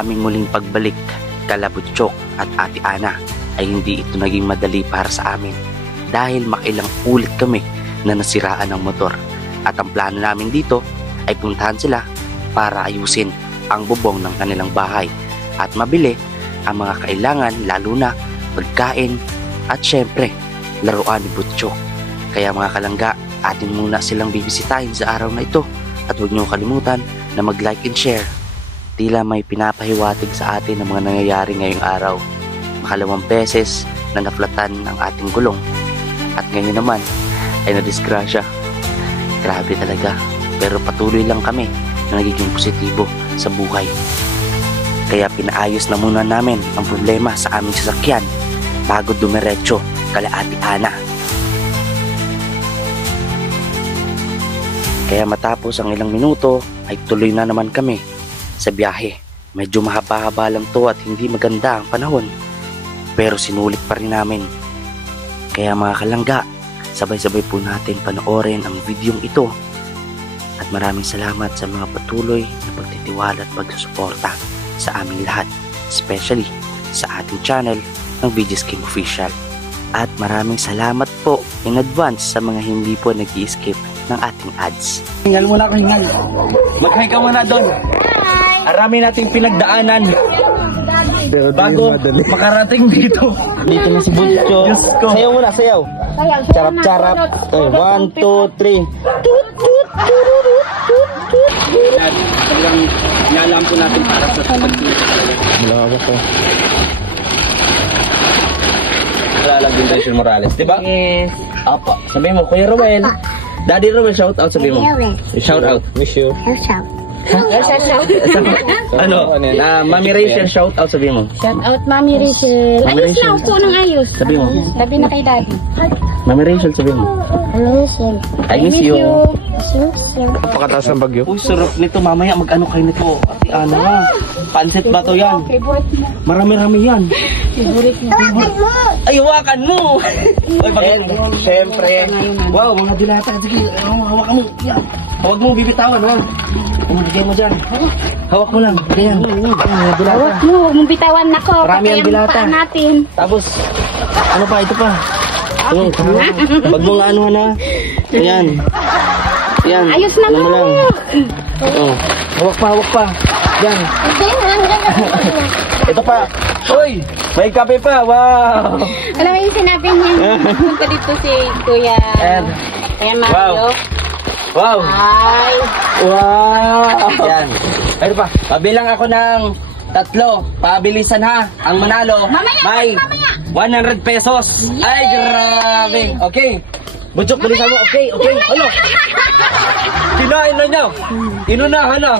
aming muling pagbalik kala Butchok at Ate Ana ay hindi ito naging madali para sa amin dahil makailang ulit kami na nasiraan ng motor at ang plano namin dito ay puntahan sila para ayusin ang bubong ng kanilang bahay at mabili ang mga kailangan, lalo na pagkain at syempre laruan ni Butchok. Kaya mga kalangga, atin muna silang bibisitahin sa araw na ito at huwag niyo kalimutan na mag-like and share. Tila may pinapahiwatig sa atin ang mga nangyayari ngayong araw. Makalawang beses na naflatan ang ating gulong at ngayon naman ay nadisgrasya. Grabe talaga, pero patuloy lang kami na nagiging positibo sa buhay. Kaya pinaayos na muna namin ang problema sa aming sasakyan bago dumiretso kala Ate Ana. Kaya matapos ang ilang minuto ay tuloy na naman kami sa biyahe. Medyo mahaba-haba lang to at hindi maganda ang panahon, pero sinulit pa rin namin. Kaya mga kalangga, sabay-sabay po natin panoorin ang videong ito at maraming salamat sa mga patuloy na pagtitiwala at pagsusuporta sa aming lahat, especially sa ating channel ng VG's Game Official. At maraming salamat po in advance sa mga hindi po nag-i-skip ng ating ads. Hingal muna ako, hingal. Mag-hi ka muna doon. Arami nating pinagdaanan bago makarating dito. Dito na si Butchok. Sayaw muna, sayaw. Charap-charap. 1, 2, 3. Talagang inalam po natin para sa malawak ko. Wala din tayo si Morales, diba? Yes. Apo. Sabi mo, Kuya Ruel. Daddy Ruel, shout out, sabi mo. Shout out. Miss you. Shout. Ano? Mami Rachel, shout out, sabi mo. Shout out, Mami Rachel. Ayos na, upo ng ayos. Sabi mo. Sabi na kay Daddy. Mami Rachel, sabi mo. Hello, Rachel. I miss you. Napakataas ng bagyo. Uy, sarap nito. Mamaya mag-ano kayo nito. Ate Ana na. Pansit ba to yan? Favorite mo. Marami-rami yan. Favorite mo. Ay, hawakan mo! Siyempre. Wow, mga dilata. Sige, hawakan mo. Yan. Huwag mong bibitawan, ha? Umagay mo dyan. Hawak mo lang. Ganyan. Hawak mo. Huwag mong bitawan na ko. Marami ang dilata. Natin. Tapos, ano pa? Ito pa. Huwag mong ano na. Ayan. Ayan. Ayos na mo lang. Hawak pa. Yan. Ito pa. Uy! May kape pa. Wow! Alam mo yung sinabi niya. Punta dito si Kuya. Kuya Mario. Wow! Ay! Wow! Yan. Ito pa. Pabilang ako ng 3. Pabilisan ha. Ang manalo. May 100 pesos. Ay, grabe. Okay. Butchok, bilisan mo. Okay. Ano? Sinain na niya. Inunahan na.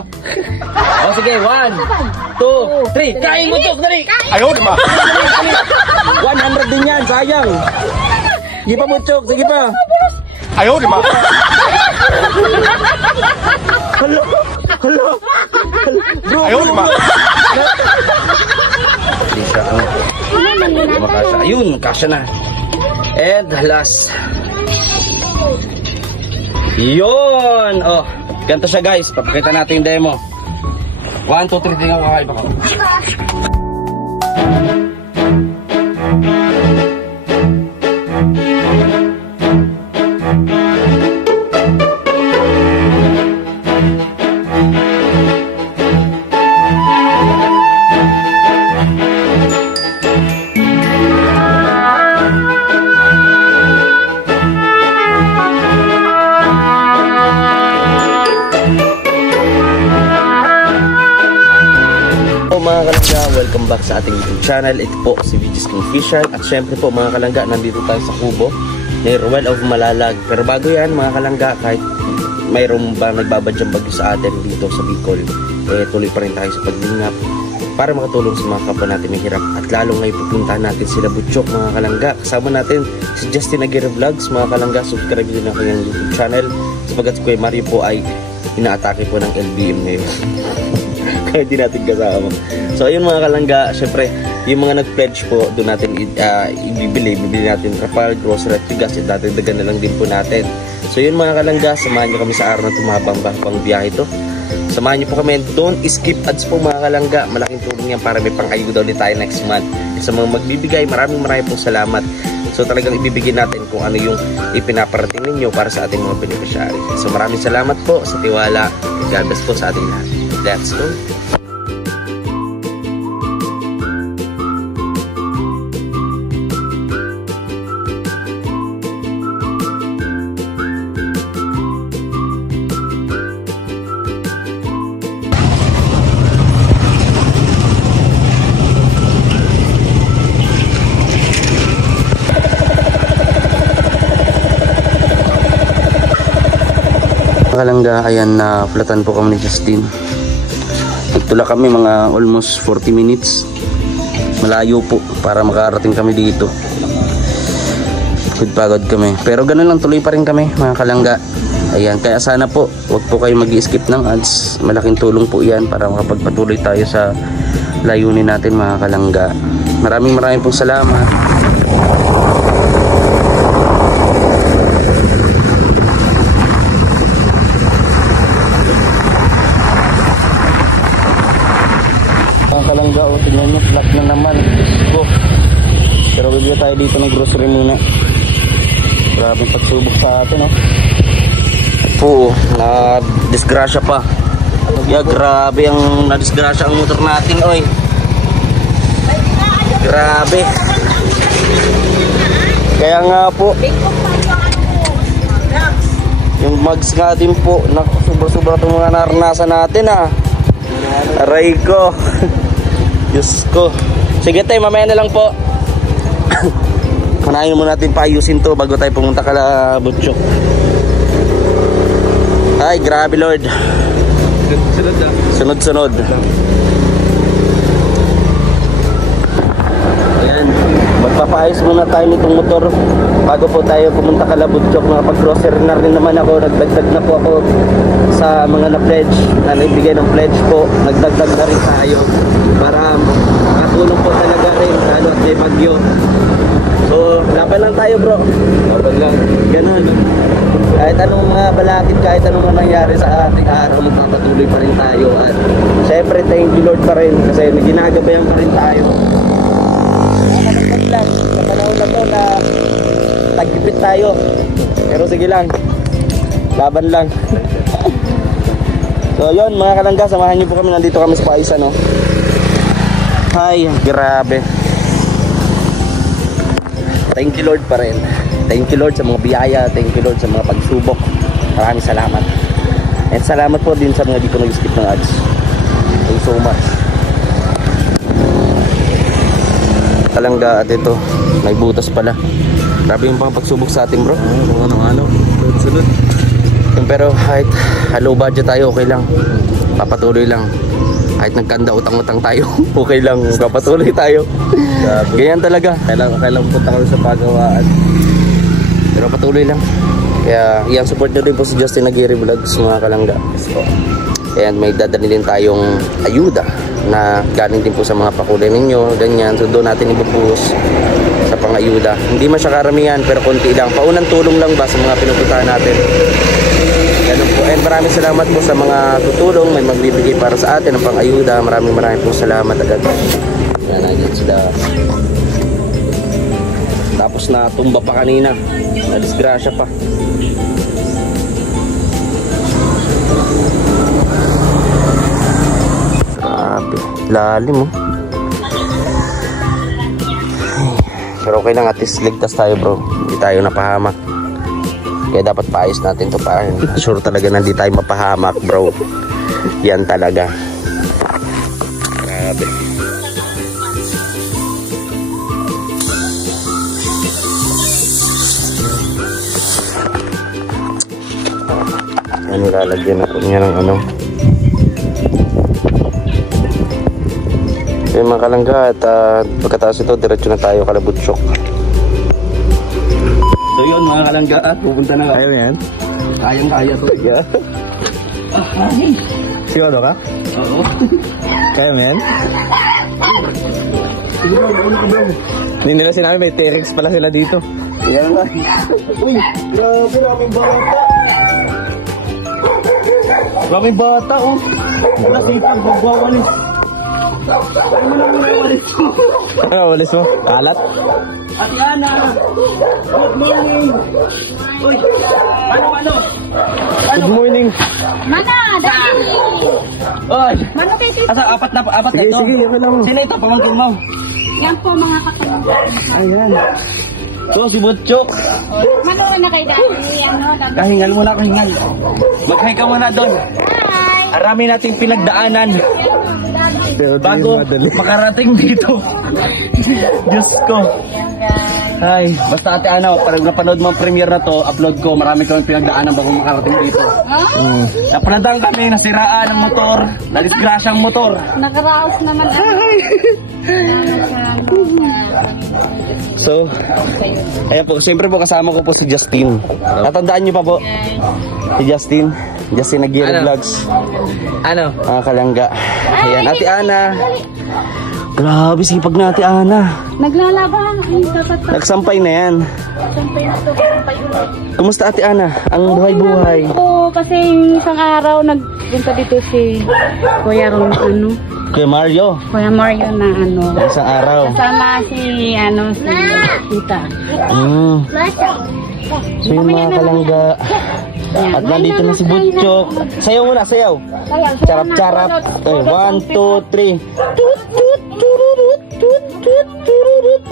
O sige, 1, 2, 3. Kain mo, Butchok, dali. Ayaw, diba? 100 din yan, sayang. Sige pa, Butchok, sige pa. Ayaw, diba? Hello. Bro, ayaw, diba? Bisa ko. Makasya. Ayun, kasya na. And last. Yun! Oh, ganito siya guys. Papakita natin yung demo. 1, 2, 3, tingnan ko kakaiba ko. Mga kalangga, welcome back sa ating YouTube channel. Ito po si VG's Game Official. At syempre po mga kalangga, nandito tayo sa kubo ni Ruel of Malalag. Pero bago yan mga kalangga, kahit mayroong ba nagbabadyang bagyo sa atin dito sa Bicol, tuloy pa rin tayo sa paglingap para makatulong sa mga kapwa natin may hirap. At lalo ngayon pupuntahan natin sila Butchok mga kalangga. Kasama natin si Justin Aguirre Vlogs mga kalangga. Subscribe din ang kanyang YouTube channel sapagat si Kuya Mario po ay inaatake po ng LBM ngayon. Kaya di natin kasama. So ayun mga kalangga, syempre yung mga nag-pledge po doon natin bibili natin Rapal, grocery at tigas, at dadagdagan na lang din po natin. So yun mga kalangga, samahan nyo kami sa araw na tumabang biyahe ito. Samahan niyo po kami. Don't skip ads po mga kalangga. Malaking tulong yan para may pang-ayuda ulit tayo next month. Sa mga magbibigay, maraming pong salamat. So talagang ibibigay natin kung ano yung ipinaparating ninyo para sa ating mga beneficiary. So maraming salamat po sa tiwala. God bless po sa ating lahat. Let's go! Kalangga, ayan na flatan po kami ni Justin. Nagtula kami mga almost 40 minutes. Malayo po para makarating kami dito. Pagod kami. Pero ganun lang, tuloy pa rin kami mga kalangga. Ayan, kaya sana po wag po kayo mag-skip ng ads. Malaking tulong po yan para makapagpatuloy tayo sa layunin natin mga kalangga. Maraming pong salamat. Tingnan nyo, flat na naman. Pero bibili tayo dito ng grocery muna. Grabe pagsubok sa atin, no? Oo, na-disgrasya pa. Grabe ang na-disgrasya ang motor natin, oy. Grabe. Kaya nga po, yung mags nga din po, sobra-sobra itong mga naranasan natin, ah. Aray ko. Diyos ko. Sige tayo, mamaya na lang po. Manahin muna natin paayusin to bago tayo pumunta kala Butchok. Ay, grabe Lord. Sunod-sunod. Ayan. Magpapaayos muna tayo nitong motor bago po tayo pumunta kala Butchok. Nakapag-grocery na rin naman ako. Nagdagdag na po ako sa mga na-pledge, na naibigay ng pledge po. Nagdagdag na rin tayo para katulong po talaga rin lalo at may bagyo. So laban lang tayo bro, laban lang, ganun. Kahit anong mga balakid, kahit anong nangyari sa ating araw, magpapatuloy pa rin tayo. At syempre thank you Lord pa rin kasi may ginagabayan pa rin tayo. Nakalangkot lang sa panahon na to na tagipit tayo, pero sige lang, laban lang. So yun mga kalangga, samahan niyo po kami, nandito kami sa Paisa, no? Ay, grabe. Thank you Lord pa rin. Thank you Lord sa mga biyaya. Thank you Lord sa mga pagsubok. Maraming salamat. And salamat po din sa mga di ko nag-skip ng ads. Thank you so much. Kalangga at ito, may butas pala. Grabe yung pang pagsubok sa atin bro. Ano, sunod. Pero kahit low budget tayo, okay lang. Papatuloy lang. Kahit nagkanda utang-utang tayo, okay lang, papatuloy tayo. Ganyan talaga. Kailang punta kami sa pagawaan. Pero patuloy lang. Kaya yan, support nyo din po si Justin Aguirre Vlogs mga kalangga. And may dadali din tayong ayuda na galing din po sa mga pakulay ninyo, ganyan. So doon natin ibubuhos sa pang-ayuda. Hindi man siya karamihan pero konti lang. Paunang tulong lang ba sa mga pinupuntahan natin. Ganun po. And maraming salamat po sa mga tutulong, may magbibigay para sa atin ng pang-ayuda. Maraming po salamat agad. Yan, nandiyan sila. Tapos na tumba pa kanina, na disgrasya pa. Grabe, lalim oh. Pero okay lang, at least ligtas tayo bro. Hindi tayo napahamak. Kaya dapat paayos natin to para sure talaga na hindi tayo mapahamak bro. Yan talaga. Grabe. Yan, nilalagyan na po niya ng ano. Yung mga kalangga at pagkatapos ito diretso na tayo kala Butchok. So yun mga kalangga at pupunta na kayo yan. Kayang-kaya to. Yeah. Siguro ka? Oo. Kaya mo yan? Siguro, ano ka ba? Hindi nila sinabi may T-Rex pala sila dito. Yan nga. Uy, grabe raming barata. Maraming bata, oh. Wala sipag, magwawalis. Ay mo lang walis mo. Ano, walis mo? Kalat? Ate Ana! Good morning! Uy! Ano? Good morning. Mana, dahil. Oy! Mana kayo? Asa, apat na Sige, ito? sige, okay lang. Sino ito? Pamangkin mo? Yan po mga kapatid. Ayan. So, si Butchok. Manood na kayo dahil. Ano, dahil. Kahingal muna, kahingal. Mag-hi ka muna doon. Hi! Arami nating pinagdaanan Pero di bago madali. makarating dito. Diyos ko. Yan guys. Ay, basta Ate Ana, pag napanood mo ang premiere na to, upload ko, marami kami pinagdaanan bago makarating dito. Oh, Napanadang kami, nasiraan ang motor, nadisgrasyang motor. nakaraos naman. So, ayan po, siyempre po kasama ko po si Justin. Natandaan niyo pa po, si Justin Aguirre Vlogs. Ano? Mga kalangga. Ayan, Ate Ana. Grabe, sipag na Ate Ana. Naglalaban. Ay, dapat pa. Nagsampay na yan. Sampay na to. Sampay ulit. Kumusta Ate Ana? Ang buhay-buhay. Oo, kasi yung isang araw nagpunta dito si Kuya Ron, Kuya Mario, Kuya Mario na isang araw. kasama si si Tita. So yung mga kalangga. At nandito na si Butchok. Sayaw muna, sayaw. Charap-charap. 1, 2, 3.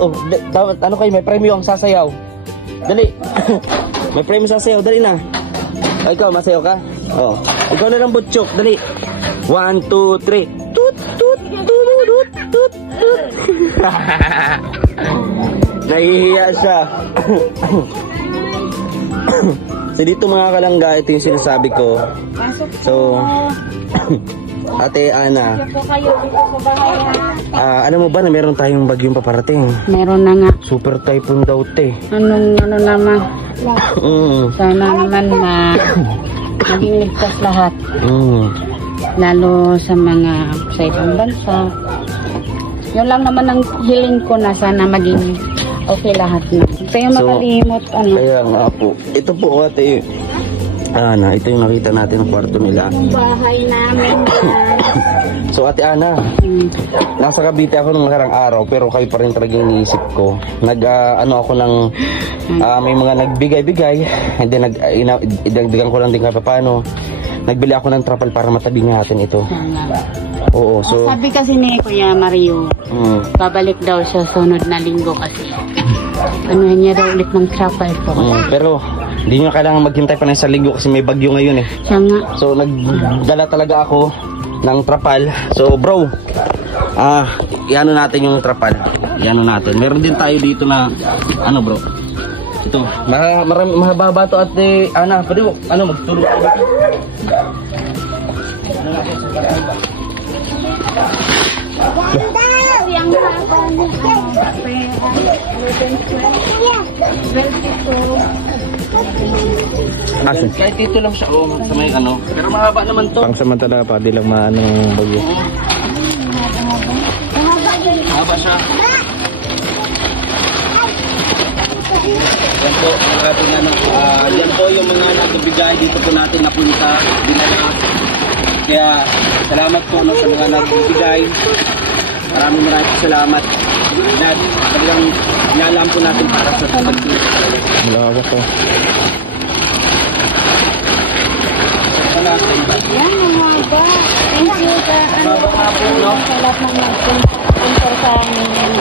Oh, dapat ano kayo, may premyo ang sasayaw. Dali. May premyo sasayaw, dali na. Ay, ikaw, masayaw ka? Oh. Ikaw na lang Butchok, dali. 1, 2, 3. Tut, tut, tururut, tut, tut. Nahihiya siya. So dito mga kalangga, ito yung sinasabi ko. So, Ate Ana, Po kayo dito sa bahay. alam mo ba na meron tayong bagyong paparating? Meron na nga. Super typhoon daw te. Ano naman. Sana naman maging ligtas lahat. Lalo sa mga sa ibang bansa. Yun lang naman ang hiling ko na sana maging okay lahat na. Kaya makalimot Kaya nga po. Ito po Ate Ana, ito yung nakita natin ng kwarto nila. Ang bahay namin. So Ate Ana, nasa Cavite ako nung nakarang araw pero kayo pa rin talagang iniisip ko. Ako ng may mga nagbigay-bigay and then idagdagan ko lang din kahit paano. Nagbili ako ng trapal para matabi natin ito. Oo, so Sabi kasi ni Kuya Mario, babalik daw siya sunod na linggo kasi ano niya daw ulit ng trapal po. Pero hindi nyo kailangan maghintay pa ng isang linggo kasi may bagyo ngayon eh. Siya nga. So nagdala talaga ako ng trapal. So bro, iano natin yung trapal. Iano natin. Meron din tayo dito na bro. Ito, mahaba to Ate Ana. Pwede mo, magturo ka dito. Yang Kahit dito lang siya, sa may pero mahaba naman to. Pang samantala pa, di lang maanong bagyo. Mahaba siya. Yan po, yan po yung mga nagbibigay dito po natin na punta. Kaya salamat po sa mga nagbibigay. Maraming salamat. At talagang inalam po natin para sa pagkakas. Wala ako po. Yan, mga ba? Thank you sa sa lahat ng nag-sponsor sa amin.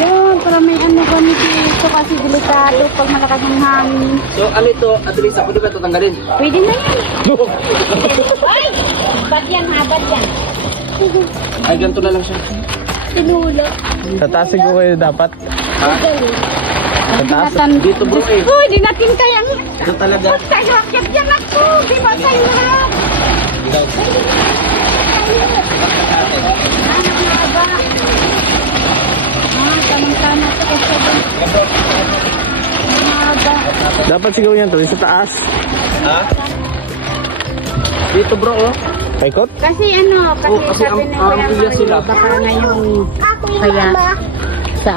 Yun, para may kami dito kasi delikado pag malakas ang hangin. So, ito, at least ako di ba tatanggalin? Pwede na yan. Ay! Ba't yan ha? Ba't yan? Ay, ganito na lang siya. Sinula. Sa taas siguro kayo dapat. Ha? Sa taas. Dito bro eh. Uy, di natin kayang... Ito talaga. Tayo, akyat yan ako. Di ba tayo harap? Ikaw. Tamang-tama ito kasi Dapat siguro yan to, sa taas. Ha? Dito bro oh. Paikot? kasi kasi sabi ni ang Kuya iya sila. Mario, baka ngayong kaya sa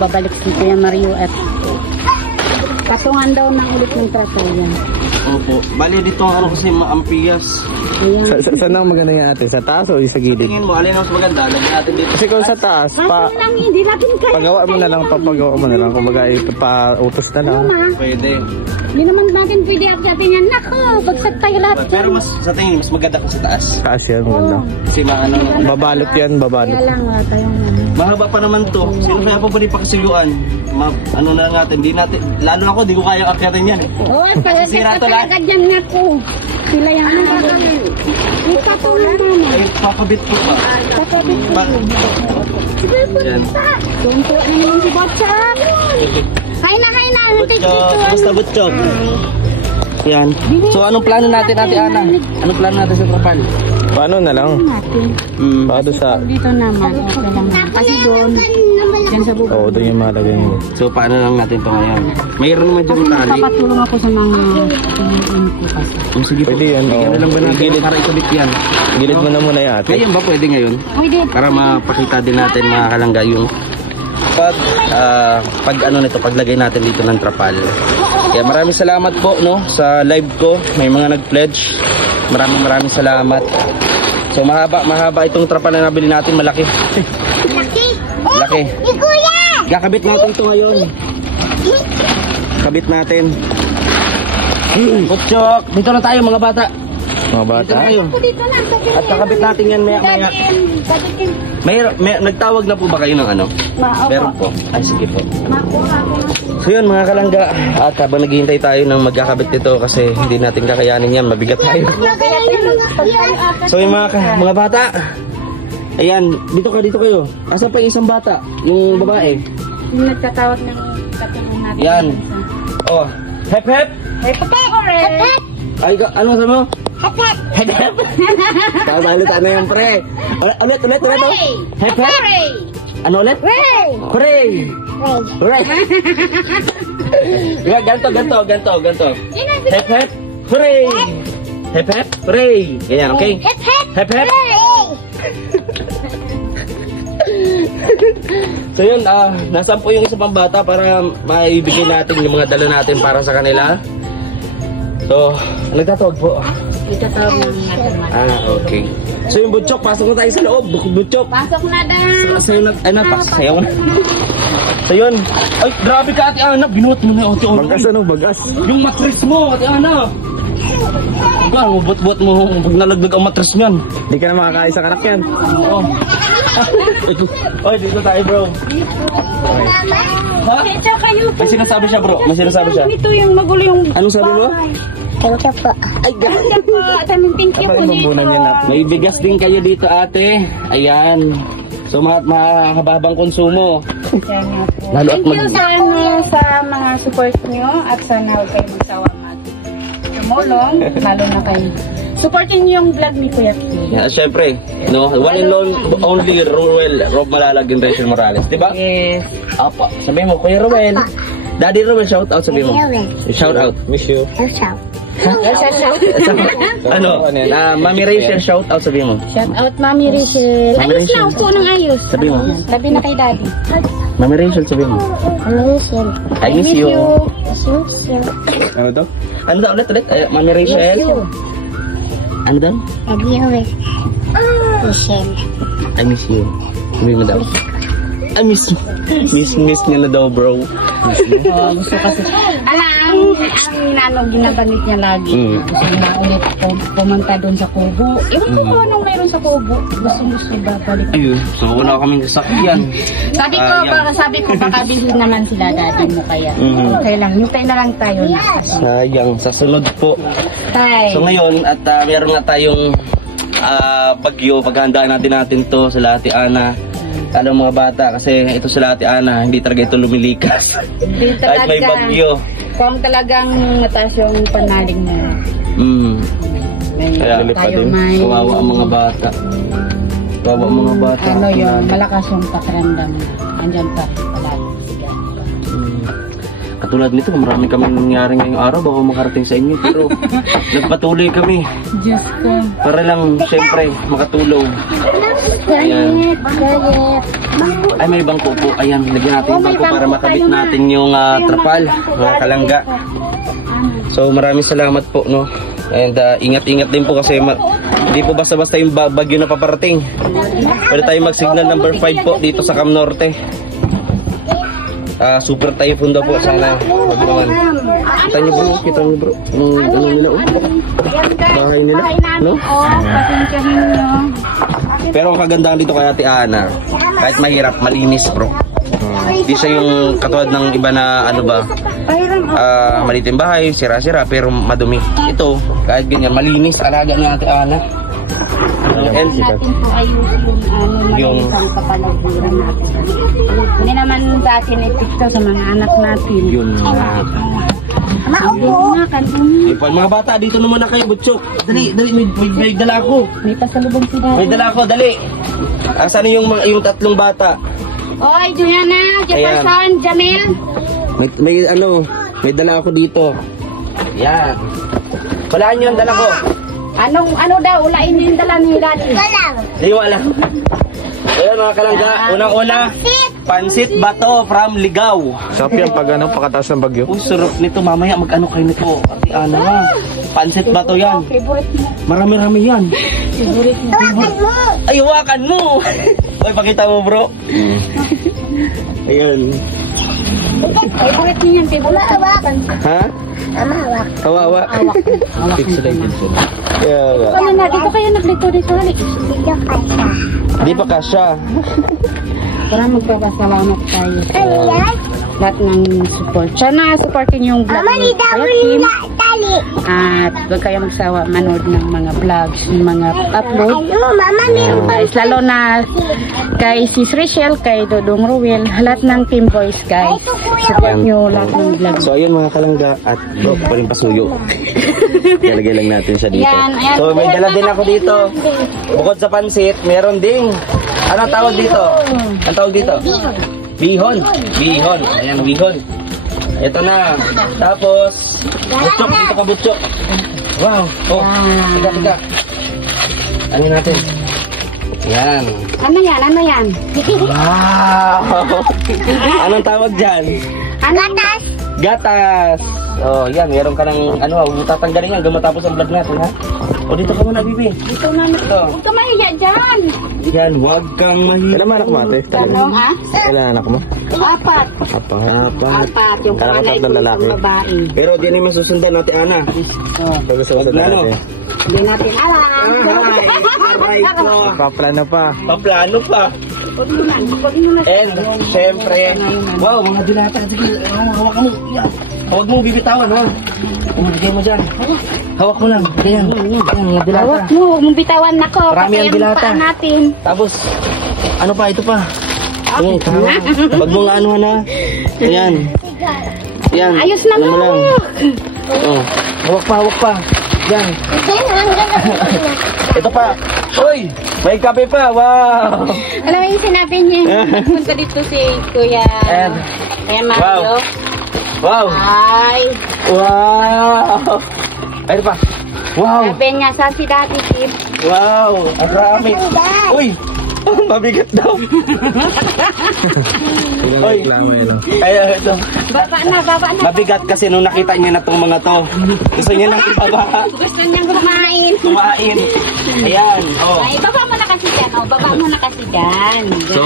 babalik si Kuya Mario at Patungan daw ng ulit ng trato yan. Opo. Bali dito ang ano kasi maampias. Ayan. Saan ang maganda yan ate? Sa taas o sa gilid? Tingin mo, alin ang mas maganda? Lagyan natin dito. Kasi kung sa taas, Bakit lang hindi natin kaya? pagawa mo na lang, papagawa mo na lang. Kumbaga, pa-utos na lang. Ma, Pwede. hindi naman natin pwede at sabi niya, nako, bagsak tayo lahat dyan. Pero mas sa tingin, mas maganda ka sa taas. Taas yan, maganda. Kasi maano, Babalot yan, babalot. Kaya lang, wala tayong ano. mahaba pa naman to. Sino kaya pa pwede pakasuyuan? Ano na lang natin, di natin, lalo ako, di ko kaya akyatin yan eh. Oo, pagkat Sira ka to lahat. talaga dyan nga ko. Sila yung ano. Yung patulan naman. Ay, papabit ko pa. Kapatid ko. Yan. Tunto na naman si Botsak. Kain na. Butchok, basta butchok. Yan. So, anong plano natin, Ate Ana? Anong plano natin sa Trapal? Paano na lang? Natin. Paano sa... Dito naman, okay lang. Kasi doon, dyan sa bubong. Oo, doon yung mahalaga yun. So, paano lang natin ito ngayon? Mayroon naman dyan tali. Papatulong ako sa mga tingin ko kasi. Sige po. Pwede yan, oo. Bigyan na lang ba natin Gilid. para ikabit yan? Gilid mo na muna yan ate. Ngayon ba pwede ngayon? Pwede. Para mapakita din natin mga kalangga yung pag ano nito, paglagay natin dito ng trapal. Kaya maraming salamat po no sa live ko. May mga nag-pledge. Maraming salamat. So mahaba itong trapal na nabili natin, malaki. Laki. Kakabit natin ito ngayon. Kabit natin. Butchok, dito na tayo mga bata. Mga bata. Dito na tayo. Dito na. At kakabit natin yan maya. May nagtawag na po ba kayo ng ano? Meron po. Ay sige po. So yun mga kalangga, at habang naghihintay tayo ng magkakabit nito kasi hindi natin kakayanin yan, mabigat tayo. So yung mga bata, ayan, dito kayo. Asan pa yung isang bata? Yung babae? Yung nagtatawag ng katulong natin. Yan. Oh, hep hep. Hep hep. Ay, ano sabi mo? Hep hep. Hep hep. Kasalita na yung pre. Ulit. Hep hep. Ano ulit? Hooray! Hooray! Ganto. Hep hep. Hooray! Hep hep. Hooray! Ganyan, okay? Hep hep. So yun, nasaan po yung isa pang bata para maibigay natin yung mga dala natin para sa kanila. So, nagtatawag po. Itatawag ng natin. Okay. So yung butchok, pasok na tayo sa loob. Butchok. Pasok na daw. Sayo na, sayo na. So yun. Ay, grabe ka Ate Ana. Binuot mo na yung Ate Ana. Bagas. Yung matris mo, Ate Ana. Diba, mabot-bot mo. Pag nalagdag ang matris niyan. Hindi ka na makakain sa kanak yan. Oo. Oy, dito tayo bro. Ha? Ito kayo. May sinasabi siya bro. May sinasabi siya. Ito yung magulo yung... Anong sabi mo? Thank you po. Ay, ganda po. Thank you po dito. May bigas din kayo dito ate. Ayan. So mahababang konsumo. Lalo at Thank you sa mga support nyo at sana huwag kayo magsawa tumulong, lalo na kayo. Supportin niyo yung vlog ni Kuya P. Yeah, syempre, no, one and only Rob Malalag and Rachel Morales, di ba? Yes. Apa, sabihin mo, Kuya Ruel. Daddy Ruel, shout out, sabihin mo. Shout out. Miss you. Ano? Mami Rachel, shout out, sabihin mo. Shout out, Mami Rachel. Mami Ayos Rachel. na, upo ng ayos. Sabi mo. Sabi na kay Daddy. Mami Rachel, sabihin mo. Mami Rachel. I miss you. Ano to? Ano daw ulit? Ay, Mami Rachel. Ano daw? Rachel. I miss you. Sabihin mo daw. I miss you. Miss niya na daw, bro. Gusto kasi. Ang ginabanit niya lagi. Gusto na ulit pumunta doon sa Kubo. Ewan ko kung anong meron sa Kubo. Gusto babalik. Ayun, so wala kaming sasakyan. Sabi ko baka busy naman sila Daddy mo kaya. Okay lang, hintay na lang tayo na. Sayang, sa sunod po. Tay. So ngayon, at meron nga tayong bagyo. Paghandaan natin to sa Ate Ana. Mga bata, kasi ito sa Ate Ana, hindi talaga ito lumilikas. Hindi Kahit may bagyo. Kung talagang mataas yung panalig mo. Kaya Tayo may... kawawa ang mga bata. Kawawa ang mga bata. Ano yun, malakas yung pakiramdam na. Andyan pa rin palagi. Katulad nito, marami kami nangyari ngayong araw bago makarating sa inyo. Pero nagpatuloy kami. Diyos ko. Para lang, syempre, makatulong. Ayan. Ay, may bangko po. Ayan, lagyan natin yung bangko para makabit natin yung trapal, mga kalangga. So, maraming salamat po, no? And ingat-ingat din po kasi hindi po basta-basta yung bagyo na paparating. Pwede tayo mag-signal number 5 po dito sa Cam Norte. Super typhoon daw po, sana magbangan. Kita niyo bro, kita niyo bro. Ano nila, bahay nila, no? Pero ang kagandahan dito kay Ate Ana, kahit mahirap, malinis bro. Hindi siya yung katulad ng iba na ano ba, maliit yung bahay, sira-sira pero madumi. Ito, kahit ganyan, malinis, alaga ni Ate Ana. Natin po ayusin yung kapalaguran natin. Hindi naman dati na-epekto sa mga anak natin. Yun nga. Mga bata, dito naman na kayo, Butchok. Dali, may dala ako. May pasalubong sila. May dala ako, dali. Saan yung tatlong bata? Oy, Juliana, Jefferson, Jamil. May dala ako dito. Yan. Walaan nyo ang dala ko. Ano daw, ulain niyo yung dala ni Daddy? Hindi mo alam. Ayan mga kalangga, unang-una, pansit bato from Ligaw. Sarap yan pag pakataas ng bagyo. Uy, sarap nito. Mamaya mag-ano kayo nito. Ate Ana na. Pansit bato yan. Marami-rami yan. Ay, hawakan mo. Ay, pakita mo bro. Ayan. Favorite niyo yan, favorite. Ha? Hawak. Pixel. Yeah, Kaya na, dito kayo naglito dito. di pa kasya. Para magpapasalamat tayo sa lahat ng support. Sana supportin yung vlog ni Kuya Kim. At huwag kayo magsawa manood ng mga vlogs, ng mga upload. Lalo na kay Sis Rachel, kay Dodong Ruel, lahat ng Team Boys guys. Support nyo lahat ng vlog. So ayun mga kalangga, at bro, pa rin pasuyo. Lalagay lang natin siya dito. Ayan. So may dala din ako dito. Bukod sa pansit, meron ding, ano tawag dito? Ang tawag dito? Bihon. Ayan, bihon. Ito na. Tapos, butchok. Dito ka, butchok. Wow. Oh, tiga. Ano natin? Yan. Ano yan? Wow. Anong tawag dyan? Gatas. Oh, yan. Meron ka ng, tatanggalin yan. Matapos ang vlog natin, ha? O, dito ka muna, Bibi. Dito na. Huwag ka mahiya dyan. Yan, huwag kang mahiya. Kailan anak mo ate? Tanong, ha? Kailan anak mo? 4. Apat. Yung panganay ko lalaki. ng babae. Pero di naman susundan natin, Ana. Pag-usawa natin. Hindi natin alam. Paplano pa. Paplano pa. And, syempre, wow, mga dilata. Hawak mo. Huwag mo bibitawan, ha? Umagay mo dyan. Hawak mo lang. Ganyan. Mga dilata. Hawak mo, huwag mong bitawan na ko. Marami ang dilata. Natin. Tapos, ano pa? Ito pa. Huwag mo nga anuhan, ha? Ayan. Yan. Ayos na mo. Oh. Hawak pa. Yan. Ito pa. Uy! May kape pa. Wow! Alam mo yung sinabi niya. Punta dito si Kuya. Mario. Wow! Ay. Wow! Ayun pa. Wow! Sabi niya sa si Daddy Kim. Wow! Ang rami. Uy! Mabigat daw. Uy! Ay, ito. Baba na. Mabigat kasi nung nakita niya na itong mga to. Gusto niya nang ibaba. Gusto niyang kumain. Ayan. Oh. Ay, baba mo na kasi dyan. Oh, baba mo na kasi dyan. So,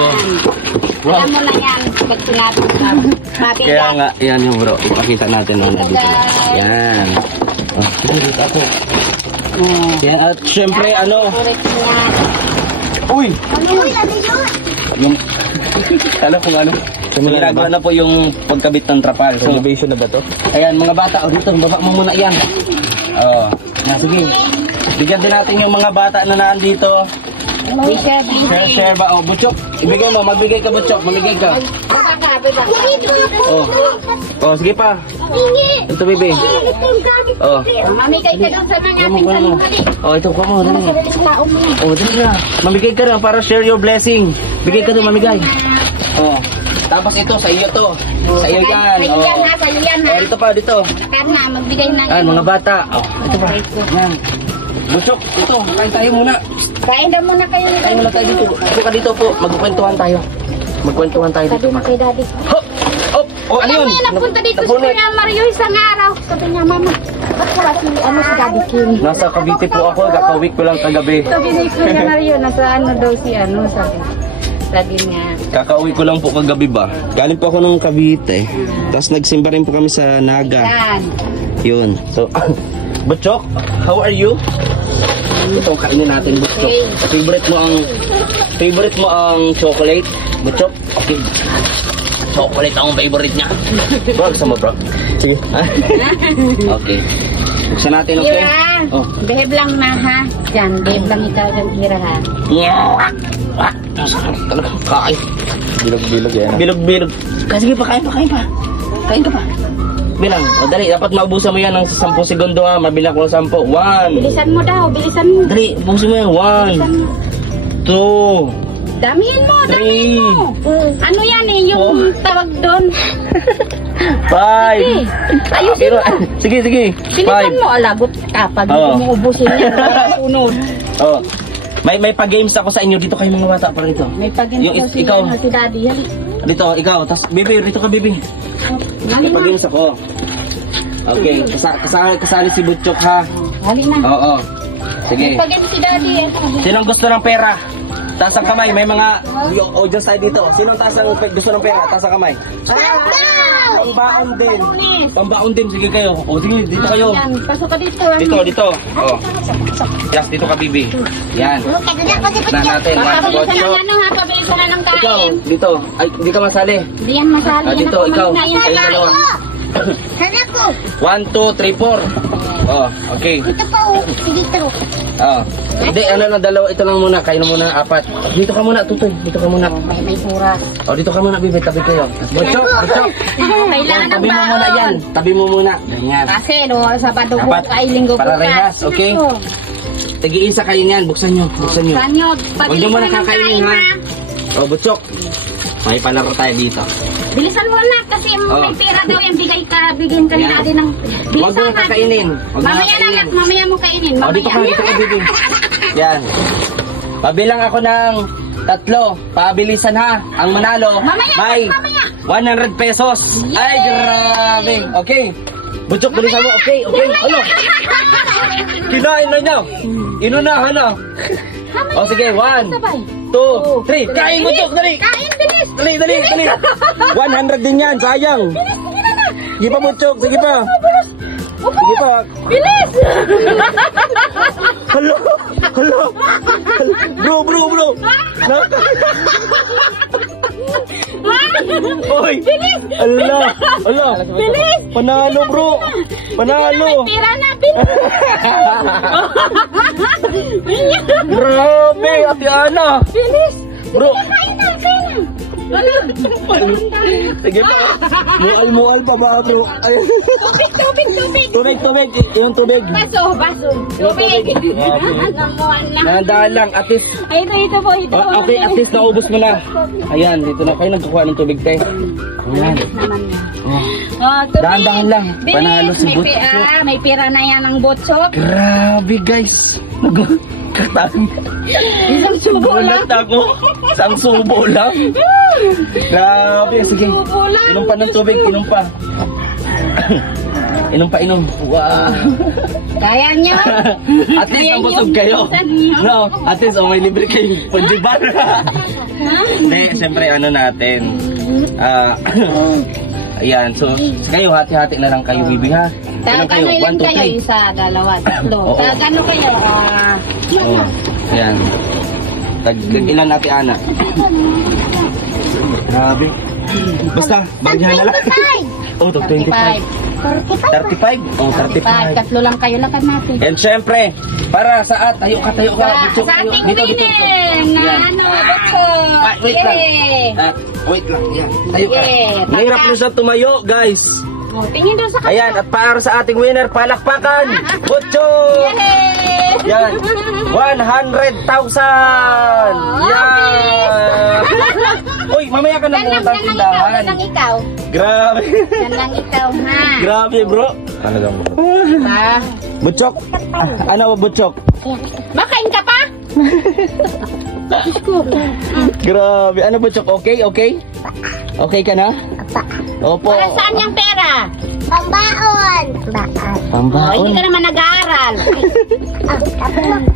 wow. Alam mo na yan. Pag sinabi mo. Mabigat. Kaya nga, yan yung bro. Ipakita natin muna dito. Yan. Oh, dito ako. Yan. At syempre, Uy! Yung, kung ano. Ginagawa na po yung pagkabit ng trapal. So, Renovation na ba to? ayan, mga bata. O dito, baba mo muna yan. Oh, sige. Bigyan din natin yung mga bata na nandito. Share ba? Oh, Butchok. Ibigay mo. Magbigay ka, Butchok. Magbigay ka. Oh, sige pa. Ito, baby. Oh. Mamigay ka lang sa mga ating tanong. Oh, ito ko mo. Oh, dali na. Mamigay ka na para share your blessing. Bigay ka na, mamigay. Oh. Tapos ito, sa iyo to. Sa iyo yan. Sa iyo yan ha. Oh, dito pa, dito. Karna, magbigay na. Yan, mga bata. Oh, ito pa. Yan. Butchok, ito, kain tayo muna. Kain daw muna kayo. Kain muna tayo dito. Ito ka dito po, magkukwentuhan tayo. Magkwentuhan tayo dito. Sabi mo kay daddy. Hop! Hop! O, ano yun? Napunta dito si Kuya Mario isang araw. Sabi niya, mama, ba't wala si Daddy King? Nasa Cavite po ako, kakawik ko lang kagabi. Sabi ni Kuya Mario, nasa ano daw si ano, sabi niya. Kakauwi ko lang po kagabi ba? Galing po ako ng Cavite. Tapos nagsimba rin po kami sa Naga. Yan. Yun. So, Butchok, how are you? Ito, kainin natin, Butchok. Favorite mo ang chocolate? Butchok? Okay. Chocolate ang favorite niya. Bro, gusto mo, bro? Sige. Okay. Buksan natin, okay? Kira, Oh. behave lang na ha. Yan, behave lang ikaw dyan, Kira ha. Yeah. Talaga, kain. Bilog-bilog yan. Bilog-bilog. Sige pa, kain pa. Kain ka pa. Bilang, o dali, dapat maubusan mo yan ng 10 segundo ha. Mabilang ko ng 10. 1. Bilisan mo daw, bilisan mo. Dali, ubusin mo yan. 1, 2, Damihin mo, damihin mo. Ano yan eh, yung tawag doon. 5. Ayusin mo. Sige. Bilisan mo, alagot ka. Pag Oo. umuubusin yan, sunod. Oh. May pa-games ako sa inyo. Dito kayo mga bata para dito. May pagin Yung ko si, ikaw. si Daddy yan. Dito, ikaw. Tapos, baby, dito ka, baby. May pa-games ako. Okay, kasali si Butchok ha. Hali na. Oo. Sige. May pagin si Daddy. Sinong gusto ng pera? Taas ang kamay, may mga audience side dito. Sinong gusto ng pera? Taas ang kamay. Pambaon din. Pambaon din, sige kayo. O sige, dito kayo. Yan, pasok ka dito. Dito. Oh. Yes, dito ka, bibi. Yan. Na natin, Pabilisan ng ano ha, pabilisan na ng kain. Ikaw, dito. Ay, hindi ka masali. Hindi yan masali. Dito, ikaw. Kayo dalawa. Sana ko. 1, 2, 3, 4. Oh, okay. Ito pa oh, dito. Oh. Hindi, ano lang, dalawa. Ito lang muna. Kayo na muna, 4. Dito ka muna, Tutoy. Dito ka muna. May pura. Oh, dito ka muna, bibi. Tabi kayo. Butchok. Kailangan Tabi mo muna yan. Tabi mo muna. Ganyan. Kasi no, Sabado po Dapat ay linggo po. parehas, okay? Tigiin sa kain yan. Buksan nyo. Sanyo, Huwag nyo muna kakainin, ha? Oh, Butchok. May palaro tayo dito. Bilisan mo na kasi may pera daw yung bigay ka ni Daddy ng Huwag mo na kakainin. Mamaya na lang, mamaya mo kainin. Oh, dito ka, bibi. Yan. Pabilang ako ng 3. Pabilisan ha. Ang manalo may 100 pesos. Ay, grabe. Okay. Butchok, bilisan mo. Okay. Ano? Kinain na niya. Inunahan na. O, sige. 1, 2, 3. Kain, Butchok. Dali. Kain, bilis. Dali. 100 din yan. Sayang. Sige pa, Butchok. Sige pa. Bilis. Hello. Bro. Oy. Ala. Bilis. Panalo, bro. Panalo. Pera na, bilis. Grabe, Ate Ana. Bilis. Bro. Kain na. Sige pa. Mual pa ba, bro? Ay. Tubig. Tubig. Yung tubig. Baso. Tubig. Namuan na. Nandaan lang, atis. Ay, ito po. Okay, atis, naubos mo na. Ayan, dito na kayo nagkukuha ng tubig, te. Ayan. Tubig. Dahan-dahan lang. Bilis. Panalo si Butchok. May pera na yan ang Butchok. Grabe, guys. Isang subo lang. Gulat ako. Isang subo lang. Grabe, sige. Inom pa ng tubig, inom pa. Inom. Wow. Kaya nyo. At least ang butog kayo. No, at least may libre kayo. Pagdibar. Hindi, siyempre ano natin. Ayan, so kayo hati-hati na lang kayo, bibi ha. Kano ilan kayo? 1, 2, 3. Isa, dalawa, tatlo. Kano kayo? Ayan. Tag-ilan natin, Ana? Grabe. Basta, bagyan na lang. 25. Oh, 25. 35? Oh, 35. Tatlo lang kayo, lakad natin. And syempre, para sa tayo ka. Sa ating winning na ano, Butchok. Wait lang. Yan. Tayo ka. Mahirap na siya tumayo, guys. Tingin doon sa Ayan, at para sa ating winner, palakpakan, Butchok! Yan, 100,000! Yan! Uy, mamaya ka na pumunta sa tindahan. Yan lang ikaw. Grabe. Yan lang ikaw, ha? Grabe, bro. Ano daw mo? Ha? Butchok. Ano ba, Butchok? Makain ka pa? Grabe. Ano, Butchok? Okay? Okay? Okay ka na? Opo. Para saan yung pera? Pambaon. Oh, Pambaon. hindi ka naman nag-aaral.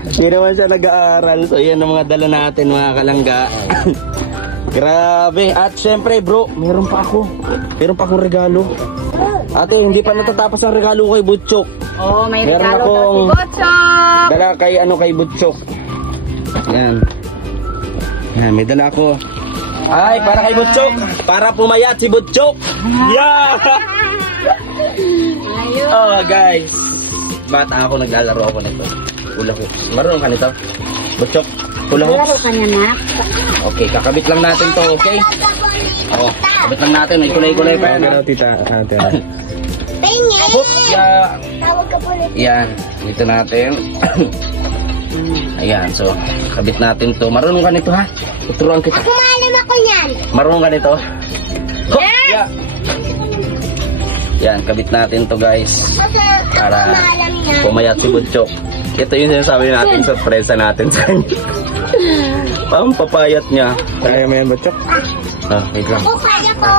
Hindi naman siya nag-aaral. So, yan ang mga dala natin, mga kalangga. Grabe. At syempre, bro, meron pa akong regalo. Ate, hindi pa natatapos ang regalo kay Butchok. Oh, may Meron regalo akong- daw si Botchok. Dala kay Butchok. Yan. Yan, may dala ako. Ay, para kay Butchok. Para pumayat si Butchok. Yeah! Ayun. Oh, guys. Bata ako, naglalaro ako nito. Hula hoop. Marunong ka nito? Butchok, hula hoop. Laro ka niya, nak. Okay, kakabit lang natin to, okay? Oo, kabit lang natin. May kulay-kulay pa yan. Pero tita, ate. Tingin. Hoop, yeah. Tawag ka po ulit. Yan, dito natin. Ayan, so, kabit natin to. Marunong ka nito, ha? Tuturuan kita. Kumalam ako yan. Marunong ka nito? Hoop, yeah. Yan, kabit natin to, guys. Kasi Para kumalam niya. pumayat si Butchok. Ito yung sinasabi natin sa sorpresa natin sa kanya. Pampapayat niya. Kaya mo yan, Butchok? Ah, wait lang. O, kaya ko.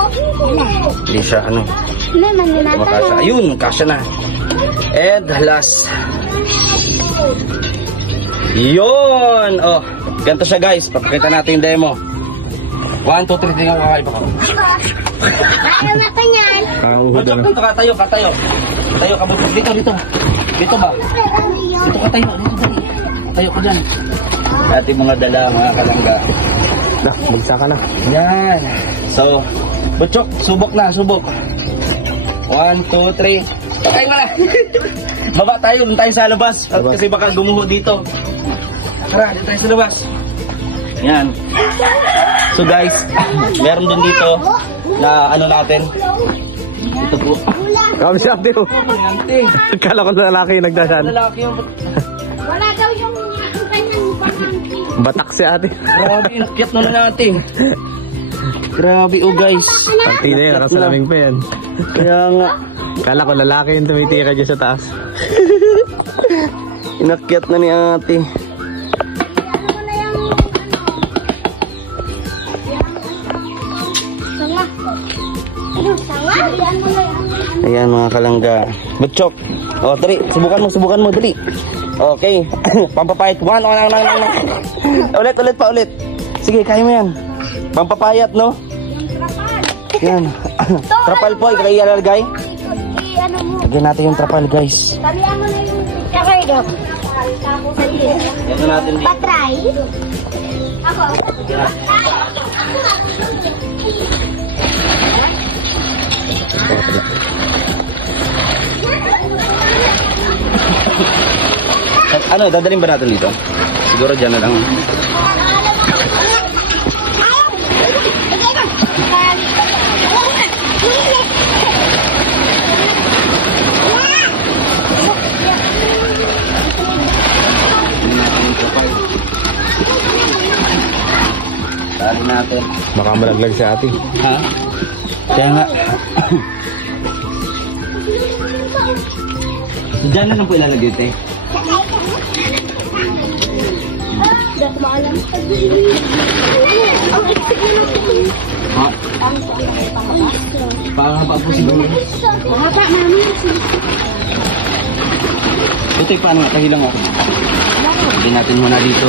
Hindi siya, ano, Naman ni makasya. Ayun, kasya na. And last. Yun! Oh, ganito siya, guys. Papakita natin yung demo. 1, 2, 3, tingnan ko kakaiba ko. Kumalam ako yan. Uhod Butchok, na. dito ka tayo, katayo. Katayo ka, Butchok. Dito, dito. Dito ba? Dito ka tayo, dito tayo. Tayo ko dyan. Dati mga dala, mga kalangga. Magsa ka na. Yan. So, Butchok, subok na, subok. 1, 2, 3. Patay mo na. Baba tayo, dun tayo sa labas. Kasi baka gumuho dito. Tara, dito tayo sa labas. Yan. So guys, meron din dito na ano natin. Ito po. Kami siya, ate. Ante. Kala ko na lalaki yung nagdasan. Lalaki yung Wala daw yung kanyang pamangkin. Batak si ate. grabe, inakyat na natin. Grabe, oh guys. Pati na yun, kasalaming pa yan. Kaya nga, Kala ko lalaki yung tumitira dyan sa taas. inakyat na ni ate. Ayan mga kalangga. Butchok. O, dali. Subukan mo, dali. Okay. Pampapayat. One. Ulit pa, ulit. Sige, kaya mo yan. Pampapayat, no? Yan. Trapal po, ilalagay. Ano mo? Lagyan natin yung trapal, guys. Talihan mo na yung sakay daw. Lagyan natin dito. Patry. Ako. Ano, dadalhin ba natin dito? Siguro dyan na lang. Tali natin. Baka malaglag si ate. Ha? Kaya nga. Diyan na lang po ilalagay ito eh. Ha? Pahaba po siguro. Ito eh, paano nga? Kahilang ako. Lagyan natin muna dito.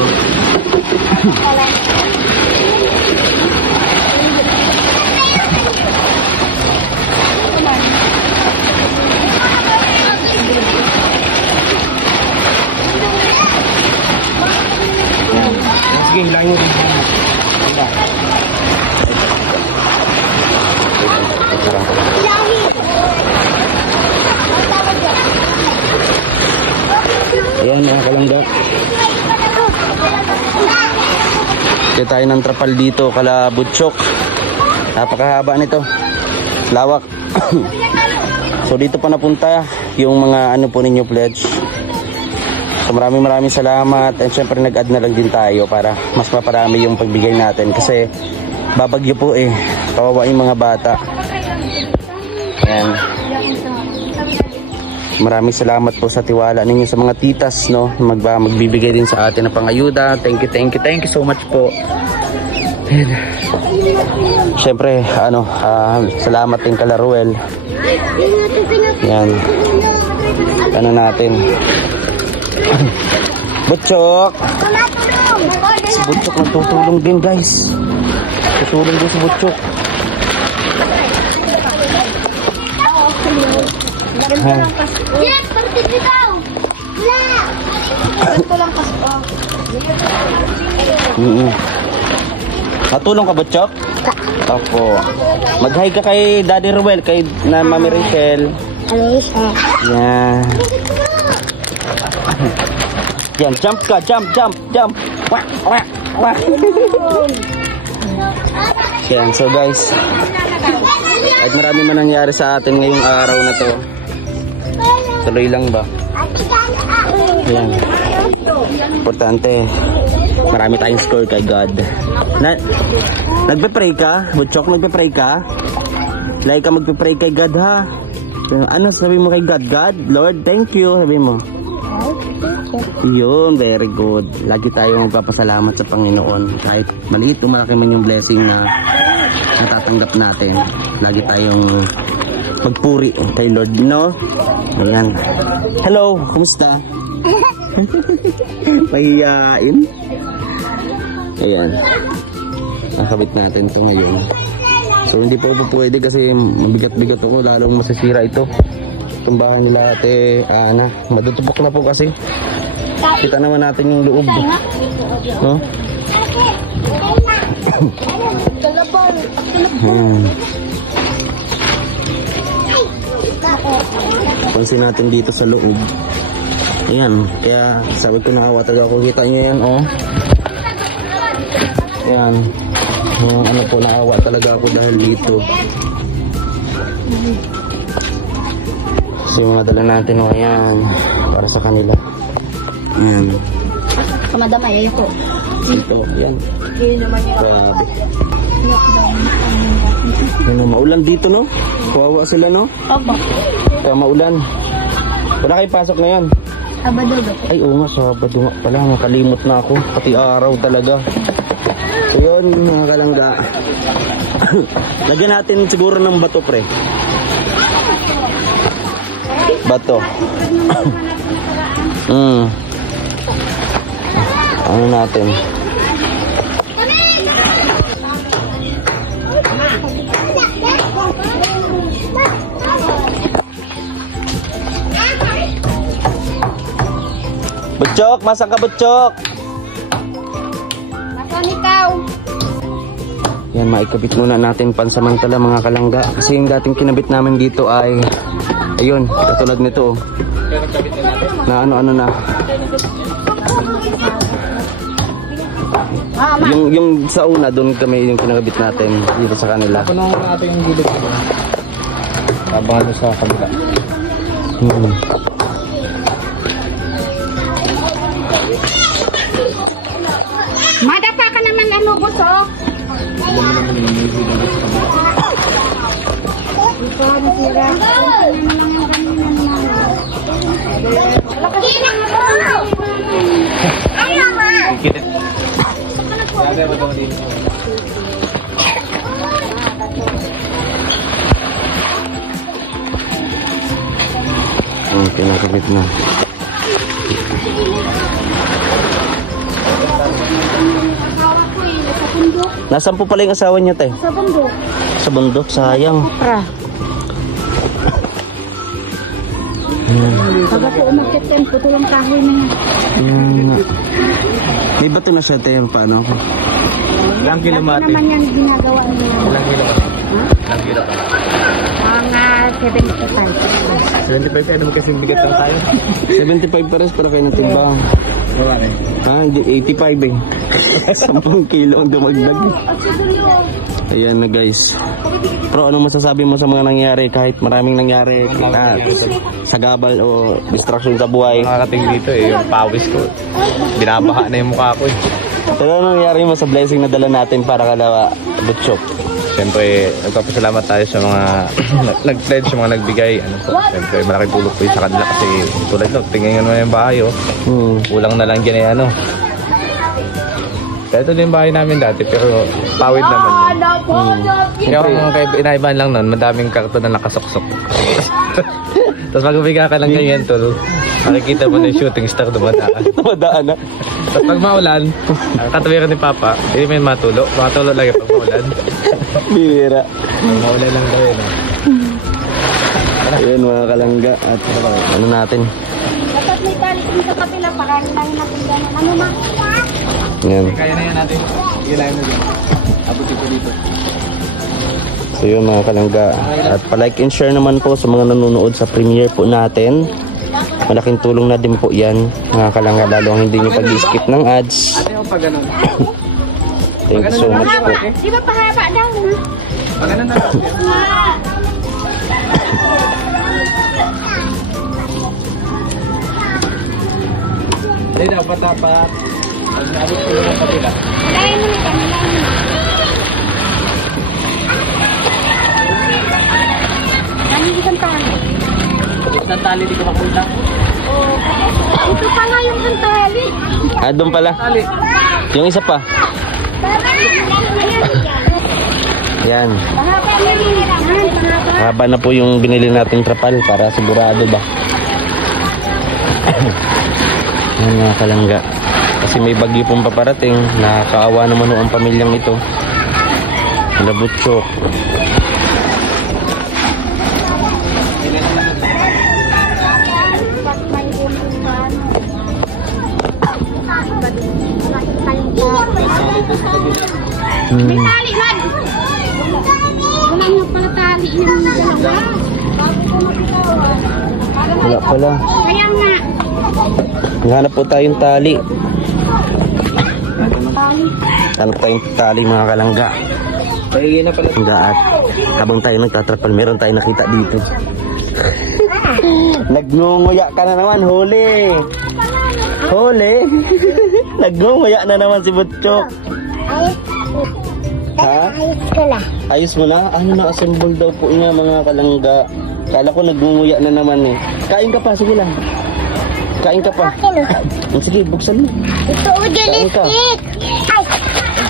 Sige, hilahin mo dito. Ayan mga kalangga. Kaya tayo ng trapal dito kala Butchok. Napakahaba nito. Lawak. So dito pa napunta yung mga ano po ninyo pledge. So maraming salamat. And syempre nag-add na lang din tayo para mas maparami yung pagbigay natin. Kasi babagyo po eh. Kawawa yung mga bata. Ayan. Maraming salamat po sa tiwala ninyo sa mga titas, no? Magbibigay din sa atin ng pangayuda. Thank you so much po. Ayan. Siyempre, salamat din kala Ruel. Ayan. Ano natin? Butchok! Si Butchok natutulong din, guys. Tutulong din si Butchok. Yes, partit ikaw! Wala! Ito lang pasko. Natulong ka, Butchok? Opo. Mag-hi ka kay Daddy Ruel, kay na Mami Rachel. Ano siya? Yan. Yan, jump ka, jump. Wah. Yan, so guys, at marami man nangyari sa atin ngayong araw na to. Tuloy lang ba? Yan. Importante, marami tayong score kay God. Nagpe-pray ka? Butchok, nagpe-pray ka? Like ka magpe-pray kay God, ha? Ano sabi mo kay God? God, Lord, thank you, sabi mo. Yun, very good. Lagi tayong magpapasalamat sa Panginoon. Kahit maliit o malaki man yung blessing na natatanggap natin, lagi tayong magpuri kay Lord, no? Ayan. Hello, kumusta? Pahiyain. Ayan. Nakabit natin ito ngayon. So hindi po pwede kasi mabigat-bigat ako, lalong masisira ito. Itong bahay nila Ate Ana, madutupok na po kasi. Kita naman natin yung loob, no? Pansin natin dito sa loob. Ayan, kaya sabi ko na awat ako, kita nyo yan, oh. Ayan, ano po, naawa talaga ako dahil dito. So yung mga dala natin, oh, ayan, para sa kanila. Ayan. Kamadamay, ayoko. Dito, ayan. Grabe. Ano, maulan dito, no? Kawawa sila, no? Opo. Kaya maulan. Wala kayo pasok ngayon? Sabado ba? Ay, oo nga, Sabado nga pala. Nakalimot na ako. Pati araw talaga. So yun, mga kalangga. Lagyan natin siguro ng bato, pre. Bato. Ano natin? Butchok, masang ka, Butchok? Masan ikaw? Yan, maikabit muna natin pansamantala, mga kalangga. Kasi yung dating kinabit namin dito ay, ayun, katulad nito. Na ano na. Yung sa una, doon kami yung kinakabit natin dito sa kanila. Ano natin yung gilid ko? Abangan sa kabila. Madapa ka naman ano, busok. Okay, nakabit na. Nasaan po pala yung asawa niya, te? Sa bundok. Sa bundok, sayang. Pagka po umakit yan, putulang kahoy na yan. May bato na siya, te. Paano? Ilang kilo Lagi mati? naman yan ginagawa niya. Ilang kilo? Ilang kilo? Mga 75. 75 kayo naman kasi bigat lang tayo. 75 pares pero kayo natimbang. Wala eh. Hindi, 85 eh. 10 kilo ang dumagdag. Ayan na, guys. Pero anong masasabi mo sa mga nangyari kahit maraming nangyari sagabal o distraction sa buhay? Nakakating dito eh, yung pawis ko. Binabaha na yung mukha ko eh. Pero ano nangyari mo sa blessing na dala natin para kalawa, Butchok? Siyempre, nagpapasalamat tayo sa mga nag-pledge, mga nagbigay. Ano po, siyempre, malaking tulong po yun sa kanila kasi tulad no, tingnan mo yung bahay, oh. Kulang na lang dyan eh, ano. Kaya ito din yung bahay namin dati, pero pawid naman yun. Yung kay inaiban lang nun, madaming karton na nakasuksok. Tapos pag umiga ka lang ganyan, tol, makikita mo na yung shooting star dumadaan. Dumadaan na. Tapos pag maulan, katawiran ni Papa, hindi may matulo. Matulo lang yung pag maulan. Bira. Maulan lang daw yun. Ayan mga kalangga at ano natin. Dapat may tali kung sa kapila para lang natin gano'n. Ano ma? Ayan. Kaya na yan natin. Sige lang na dyan. Abot ito dito. So yun mga kalangga. At palike and share naman po sa mga nanonood sa premiere po natin. Malaking tulong na din po yan mga kalangga. Lalo ang hindi nyo pag-skip ng ads. Ate yung pag ganun. Thank you so much po. Di ba pahaba daw? Pag ganun na. Hindi dapat. Pag naabot ko yung kapila. Malayan mo ito, malayan mo. Ano isang tali? Isang tali di ko mapunta. Ito pa nga yung isang tali. Ah, doon pala. Yung isa pa. Yan. Haba na po yung binili nating trapal para sigurado ba. Yan mga kalangga. Kasi may bagyo pong paparating. Nakakaawa naman ang pamilyang ito. Labutsyok. May tali man. Wala nyo pala tali yung dalawa. Wala pala. Kaya nga. Hanap po tayong tali. Hanap tayong tali mga kalangga. Pahigay na pala. At habang tayo nagtatrapal, meron tayong nakita dito. Nagngunguya ka na naman, huli. Huli. Nagngunguya na naman si Butchok. Ha? Ayos mo na? Ano na-assemble daw po niya mga kalangga. Kala ko nagngunguya na naman eh. Kain ka pa, sige lang. Kain ka pa. Sige, buksan mo. Ito o delistik.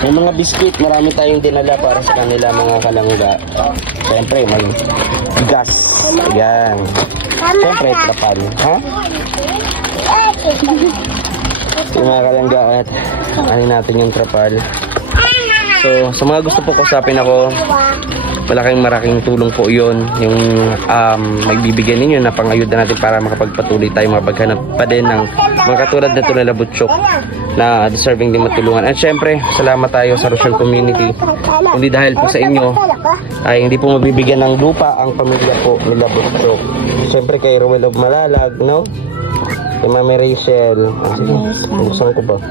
May mga biskuit, marami tayong dinala para sa kanila mga kalangga. Siyempre, may gas. Ayan. Siyempre, trapal. Ha? Yung mga kalangga at ano natin yung trapal. So, sa mga gusto po kausapin ako, malaking tulong po yun. Yung magbibigyan ninyo na pangayuda natin para makapagpatuloy tayo, makapaghanap pa din ng mga katulad na tulad na Butchok na deserving din matulungan. At syempre, salamat tayo sa Rochelle Community. Hindi dahil po sa inyo, ay hindi po mabibigyan ng lupa ang pamilya po nila Butchok. Syempre kay Ruel of Malalag, no? Kay Mami Rachel. Buksan ko ba?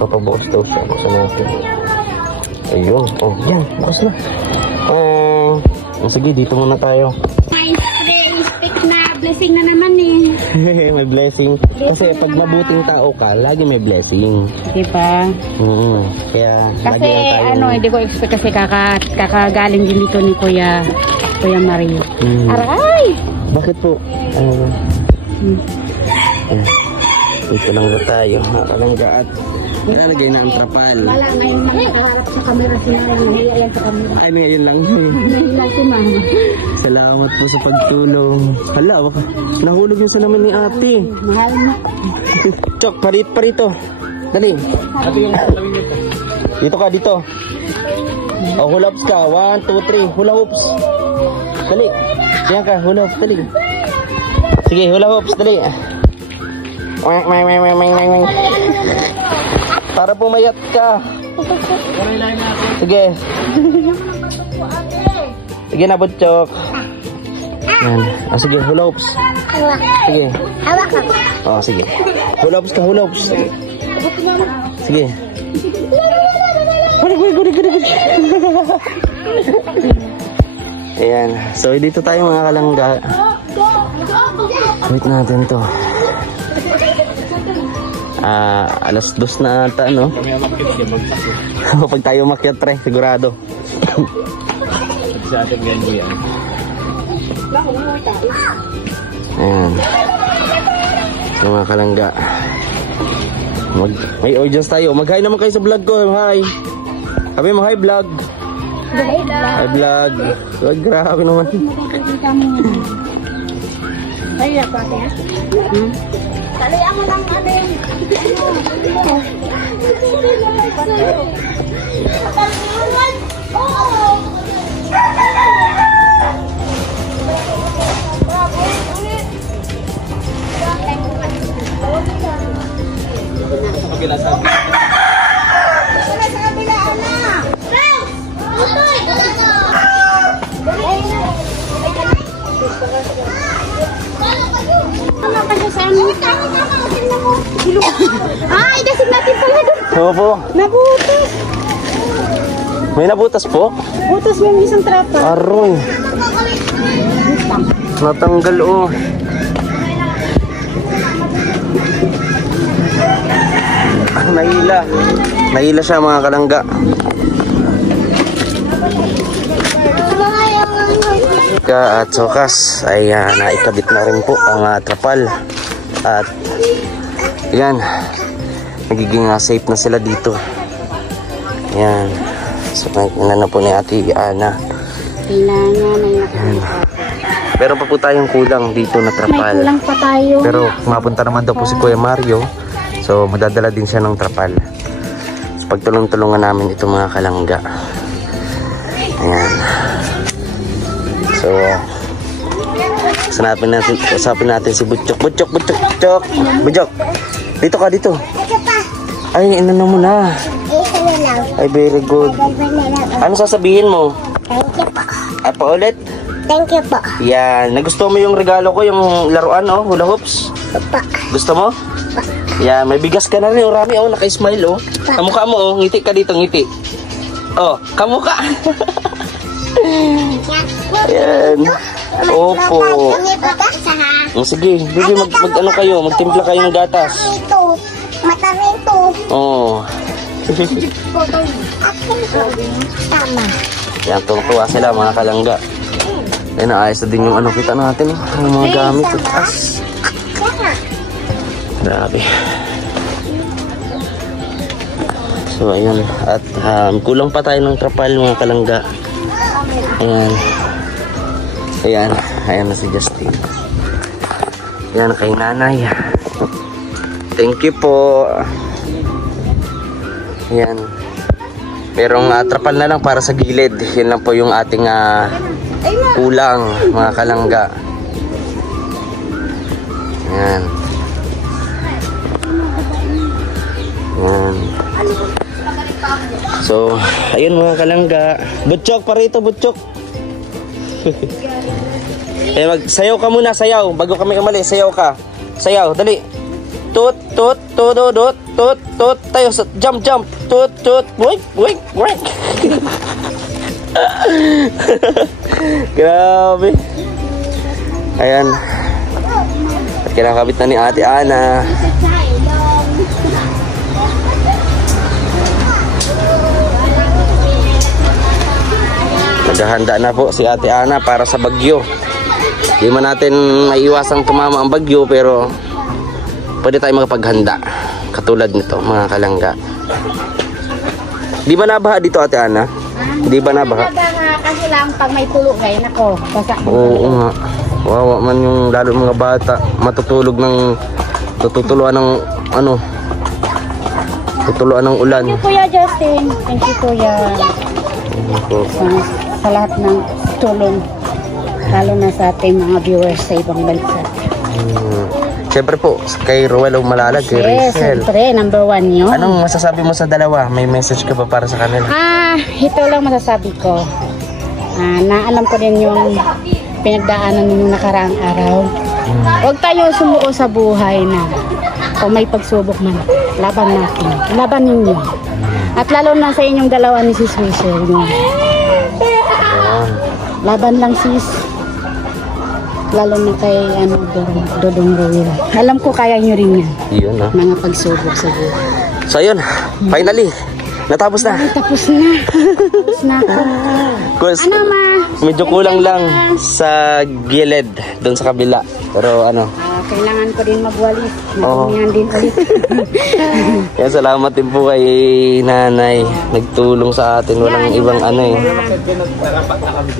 Papabukas daw siya. Buksan natin. Ayun. Oh, yan. Bukas na. Sige, dito muna tayo. May stick na blessing na naman eh. May blessing. Kasi pag mabuting tao ka, lagi may blessing. Diba? Kaya, Kasi lagi lang tayo. hindi ko expect kasi kakagaling din dito ni Kuya Mario. Aray! Bakit po? Dito lang na tayo. Nakalangga at lalagay na ang trapal. Wala na yung mga nakaharap sa camera. Sinahiya yan sa camera. Ay, ngayon lang. Nahiya si mama. Salamat po sa pagtulong. Hala, nahulog yung salamin ni ate. Mahal na. Chok, parito. Dali. Ate yung sabi nito. Dito ka, dito. O, hula hoops ka. 1, 2, 3. Hula hoops. Dali. Diyan ka, hula hoops. Dali. Sige, hula hoops. Dali. Para pumayat ka. Sige. Sige na, Butchok. Yan. Sige, hula hoops. Sige. Hawak ka. Sige. Hula hoops ka, hula hoops. Sige. Gudi. Ayan. So, dito tayo mga kalangga. Wait natin to. Alas 2 na ata, no? Pag tayo makyat, pre, sigurado. Sa ating ganyan yan. Ayan. So, mga kalangga. May audience tayo. Mag-hi naman kayo sa vlog ko. Hi. Sabi mo, hi vlog. Hi vlog. Wag, grabe naman. Ay, pati ha? Talian mo lang natin. Ay, dasig natin pala doon. Opo. Nabutas. May nabutas po? Butas mo yung isang trapa. Aroy. Natanggal, oh. Nahila. Nahila siya, mga kalangga. At sokas ay naikabit na rin po ang trapal. At yan, nagiging safe na sila dito. Yan. So, na po ni Ate Ana. Kailangan ay Meron pa po tayong kulang dito na trapal. may kulang pa tayo. Pero mapunta naman daw po si Kuya Mario. So magdadala din siya ng trapal. So pagtulong-tulungan namin ito, mga kalangga. Ayan. So usapin natin si Butchok. Butchok. Butchok. Dito ka, dito. Ay, inano mo na. Ay, very good. Ano sasabihin mo? Thank you po. Ay, paulit. Thank you po. Yan. Nagustuhan mo yung regalo ko, yung laruan, oh, hula hoops? Opo. Gusto mo? Yan. May bigas ka na rin, oh. Rami, oh. Naka-smile, oh. Kamukha mo, oh. Ngiti ka dito, ngiti. Oh, kamukha. Yan. Opo. Sige, baby, mag-ano kayo, magtimpla kayo ng gatas. Ito. Matarin to. Oh. Tama. Yan, tuwa sila, mga kalangga. Ay, naayos na din yung ano kita natin, yung mga gamit. Grabe. So, ayan. At kulang pa tayo ng trapal, mga kalangga. Ayan. Ayan na si Justin. Ayan, kay nanay. Thank you po. Ayan. Merong trapal na lang para sa gilid. Yan lang po yung ating kulang, mga kalangga. Ayan. Ayan. So, ayun, mga kalangga. Butchok, parito, Butchok. Sayaw ka muna, sayaw. Bago kami umalis, sayaw ka. Sayaw, dali. Tut, tut, tutudut, tut, tut. Tayo, jump, jump. Tut, tut, wait. Grabe. Ayan. At kinakabit na ni Ate Ana. Naghahanda na po si Ate Ana para sa bagyo. Di man natin maiiwasang tumama ang bagyo, pero pwede tayo makapaghanda. Katulad nito, mga kalangga. Di ba nabaha dito, Ate Ana? Di ba nabaha? Kasi lang pag may tulo ngayon ako. Oo nga. Wawa man yung lalo mga bata. Matutulog ng tutuluan ng ano. Tutuluan ng ulan. Thank you, Kuya Justin. Thank you, Kuya. Sa lahat ng tulong. Lalo na sa ating mga viewers sa ibang bansa. Siyempre po, kay Ruel o Malalag, kay Yes, Rachel. siyempre, number 1 yun. Anong masasabi mo sa dalawa? May message ka ba para sa kanila? Ito lang masasabi ko. Naalam ko din yung pinagdaanan ninyo nakaraang araw. Huwag tayo sumuko sa buhay na kung may pagsubok man, laban natin. Laban ninyo. At lalo na sa inyong dalawa ni Sis Rachel. Laban lang, sis. Lalo na kay Dodong Ruel. Alam ko kaya nyo rin yan. Yun ha. Mga pagsubok sa buhay. So ayun, finally, natapos na. Ay, tapos na. Tapos na ako. Course, Ano ma? medyo kulang lang sa gilid, doon sa kabila. Pero ano, Kailangan ko din magwalis. Oo. Matumihan din ulit. kaya salamat din po kay nanay. Nagtulong sa atin, walang ibang ano eh.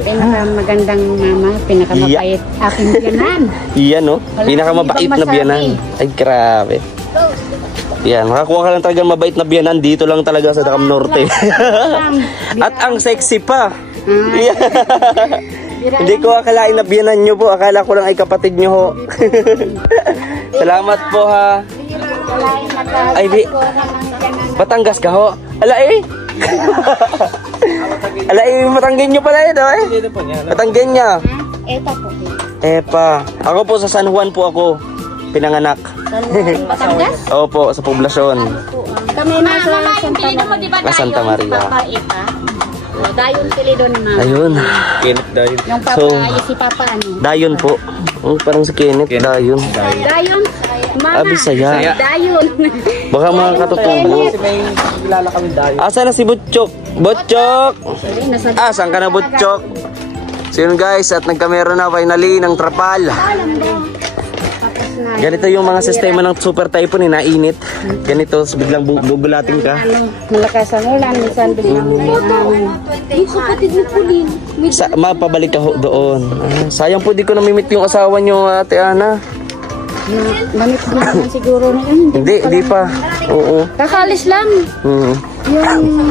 Pinakamagandang mama, pinakamabait aking biyanan. Iyan no, pinakamabait na biyanan. Ay grabe. Yan, makakuha ka lang talaga mabait na biyanan dito lang talaga sa Dakam Norte. At ang sexy pa. Yeah. Hindi ko akalain na biyanan nyo po. Akala ko lang ay kapatid nyo ho. Salamat po ha. Ay di, Batangas ka ho. Ala eh. Ala eh, Matanggen nyo pala ito eh. Matanggen niya. Eto po. Epa. Ako po sa San Juan po ako pinanganak. Batangas? Opo, sa poblasyon. Kami nasa Santa Maria. Papa Epa. Dayon pilido ni mama. Ayun. Kenneth dahil. Yung papa, So, si papa ano? Dayon po. Oh, parang si Kenneth, Dayon. Dayon. Mama. Bisaya. Dayon. Baka mga katutubo. May kilala kami dahil. Asa na si Butchok? Butchok! Nasa Saan ka na Butchok? So yun guys, at nagkamera na finally ng trapal. Ganito yung mga sistema ng super typhoon, nainit. Ganito, so biglang bubulating ka. malakas ang ulan, minsan biglang yung kapatid mo Pauline. Mapabalik ka ho doon. Sayang po di ko namimit yung asawa nyo, Ate Ana. Manit mo naman siguro na Hindi pa. Oo. Kakalis lang. Hmm. Yung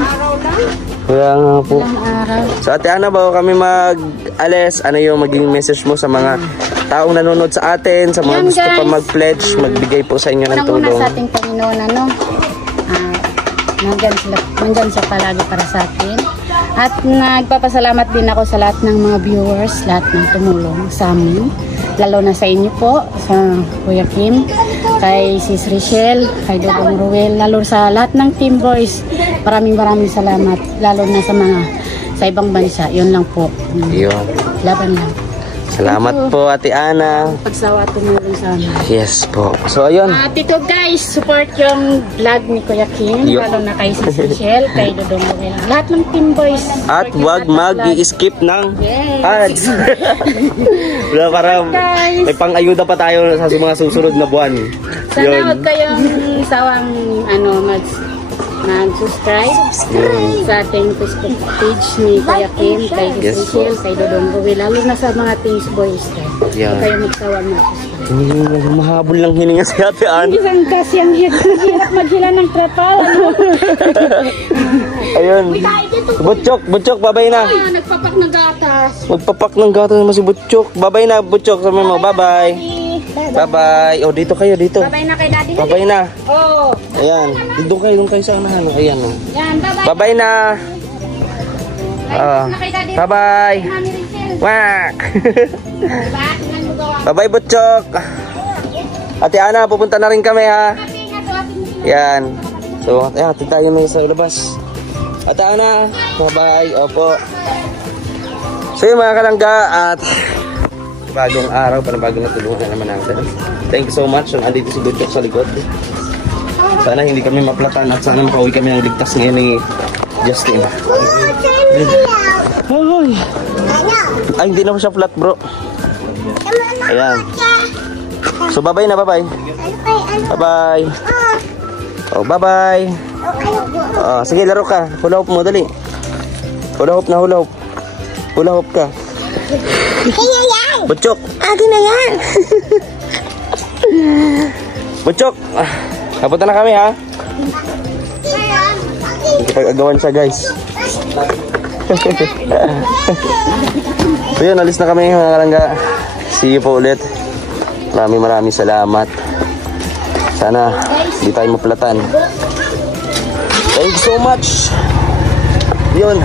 Kaya nga po. ilang araw. So Ate Ana, bago kami mag-alis, ano yung maging message mo sa mga taong nanonood sa atin, sa mga Yan, gusto pa guys. mag-pledge, magbigay po sa inyo ng Unang-una tulong. sa ating Panginoon, nandyan siya palagi para sa atin. At nagpapasalamat din ako sa lahat ng mga viewers, lahat ng tumulong sa amin. Lalo na sa inyo po, sa Kuya Kim, kay Sis Richelle, kay Dodong Ruel, lalo sa lahat ng Team Boys. Maraming salamat, lalo na sa ibang bansa. Yun lang po. Yun. Laban lang. Salamat po Ate Ana. Pagsawa tumulong sa amin. Yes po. So ayun. Ito guys, support yung vlog ni Kuya Kim, Yo. lalo na kay Sis Michelle, kay Dodong Ruel. Lahat ng Team Boys. At support yung wag lahat ng vlog. mag-i-skip ng Yes. ads. Wala, para Guys. may pang-ayuda pa tayo sa mga susunod na buwan. Sana huwag kayong sawang mag-subscribe sa ating Facebook page ni Kuya Kim, kay Sis Yes. Michelle, kay Dodong Ruel, lalo na sa mga Team Boys. Yeah. Huwag kayong magsawang mag-subscribe. Mahabol lang hininga si Ate Ana. Isang kasi ang hirap maghila ng trapal. Ayun. Butchok, babay na. Nagpapak ng gatas. Magpapak ng gato naman si Butchok. Babay na, Butchok. Sabi mo, bye-bye. Bye-bye. Oh, dito kayo, dito. Bye-bye na kay Daddy. Babay na. Oh. Ayan. Doon kayo sa unahan. Ayan. Oh. Yan, bye-bye. Bye-bye na. Na kay Daddy. Bye-bye. Mami Rachel. Wak. Bakit man mo gawa? Bye-bye, Butchok. Ate Ana, pupunta na rin kami ha. Yan. So, ayan, tayo na sa labas. Ate Ana, bye-bye. Opo. So yun mga kalangga, at bagong araw, panibagong natulungan na naman natin. Thank you so much. So, andito si Butchok sa likod. Sana hindi kami maplatan at sana makauwi kami ng ligtas ngayon ni Justin. Ay, hindi na siya flat, bro. Ayan. So, bye-bye na, bye-bye. Bye-bye. Oh, bye-bye. Sige, laro ka. Hula hoop mo, dali. Hula hoop na, hula hoop. Hula hoop ka. Butchok. Akin na yan. Butchok. Napunta na kami, ha? Nakipag-agawan siya, guys. So yun, alis na kami mga kalangga. See you po ulit. Maraming salamat. Sana hindi tayo maplatan. Thank you so much. Yun.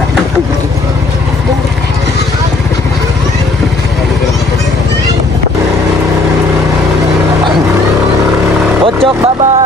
Butchok, bye-bye.